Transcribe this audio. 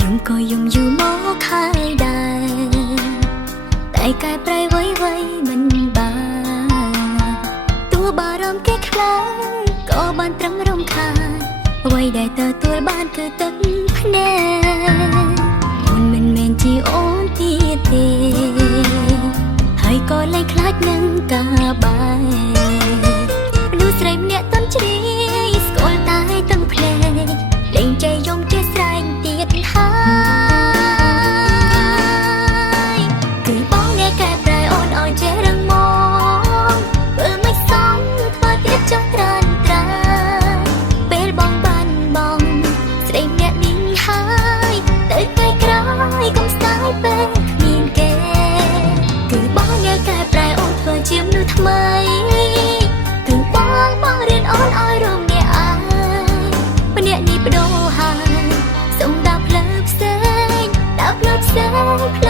យំក៏យំយូរមកហើយដែរតែកែប្រែໄວមិនបានទោះបារម្ភគេខ្លាំងក៏បានត្រឹមរំខានអ្វីដែលទទួលបានគឺទឹកភ្នែកអូនមិនមែនជាអូនទៀតទេហើយក៏លែងខ្លាចនឹងការបាយមនុស្សស្រីម្នាក់តន់ជ្រាយស្គាល់តែទាំងភ្លេងលេងใจយំជាស្រែកទៀតហើយគឺបងអ្នកកែប្រែអូនឲ្យចេះរឹងមាំធ្វើមិនសមធ្វើទៀតចង់ត្រានត្រាពេលបងបានបងស្រីម្នាក់នេះហើយទៅតែក្រោយកុំស្ដាយពេលគ្មានគេគឺបងអ្នកកែប្រែអូនធ្វើជាមនុស្សថ្មីគឺបងរៀនអូនឲ្យរំលាយអាយម្នាក់នេះបដូរហើយសូមដើរផ្លូវផ្សេងដើរផ្លូវផ្សេង